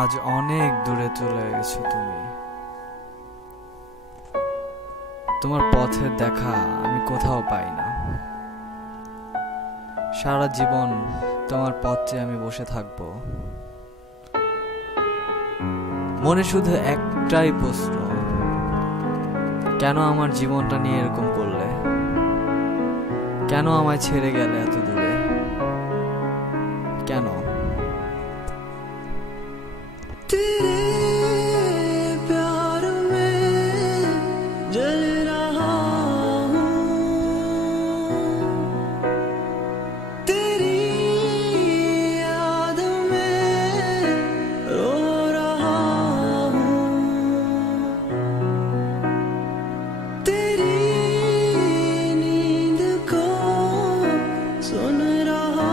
আজ অনেক দূরে চলে গেছো তুমি। তোমার পথের দেখা আমি কোথাও পাই না। সারা জীবন তোমার পথ চেয়ে আমি বসে থাকবো। মনে শুধু একটাই প্রশ্ন, কেন আমার জীবনটা নিয়ে এরকম করলে? কেন আমায় ছেড়ে গেলে এত দূরে? কেন? तेरे प्यार में जल रहा हूँ, तेरी याद में रो रहा हूँ, तेरी नींद को सुन रहा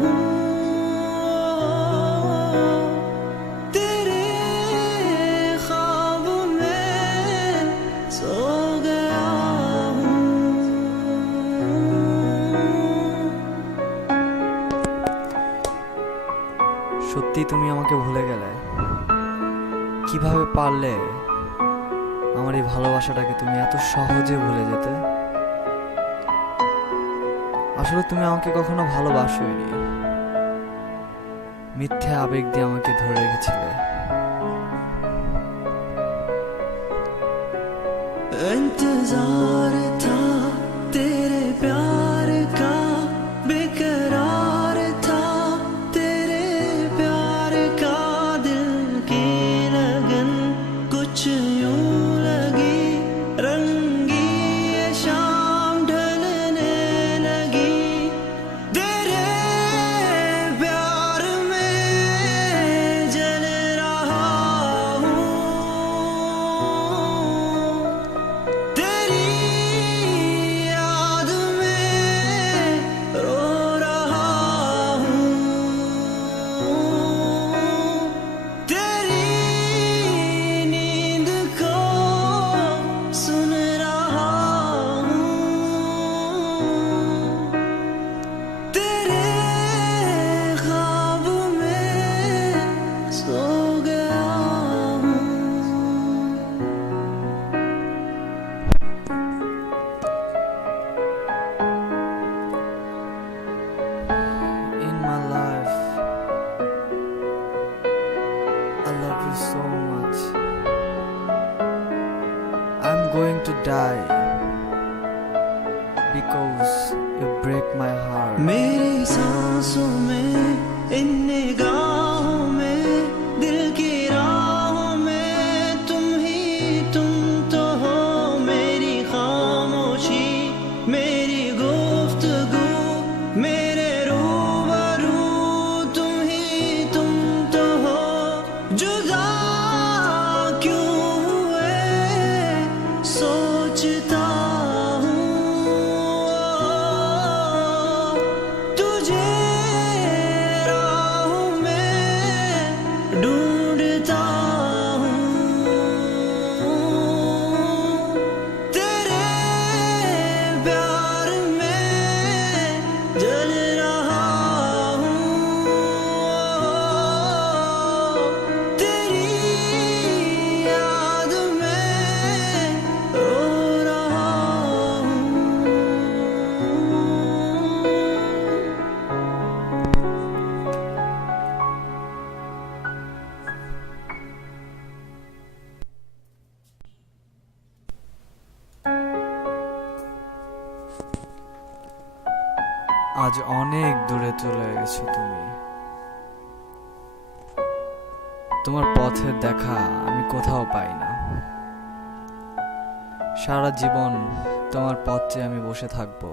हूँ, तेरे ख्वाब में सो गया हूँ। সত্যি তুমি আমাকে ভুলে গেলে? কিভাবে পারলে আমার এই ভালোবাসাটাকে তুমি এত সহজে ভুলে যেতে? আসলে তুমি আমাকে কখনো ভালোবাসোইনি, মিথ্যে আবেগ দিয়ে আমাকে ধরে রেখেছিলে। इंतजार था तेरे प्यार का, बेकरार था तेरे प्यार का, दिल की लगन कुछ यूं लगी, रंगी ये शाम ढलने लगी, तेरे प्यार में जल रहा हूँ, तेरी याद में रो रहा हूँ, तेरी नींद को सुन रहा हूँ, तेरे ख्वाब में सो गया हूँ। In my life, I love you so much. I'm going to die because you break my heart. मेरी सांसों में, इन निगाहों में, दिल की राहों में तुम ही तुम तो हो, मेरी खामोशी, मेरी गुफ्तगू, मेरे रूबरू तुम ही तुम तो हो, जुदा क्यों हुए सोचता हूँ, तुझे राहों में ढूंढता हूँ, तेरे प्यार में जल रहा हूँ, तेरी याद में रो रहा हूँ। আজ অনেক দূরে চলে গেছো তুমি। তোমার পথের দেখা আমি কোথাও পাই না। সারা জীবন তোমার পথ চেয়ে আমি বসে থাকবো।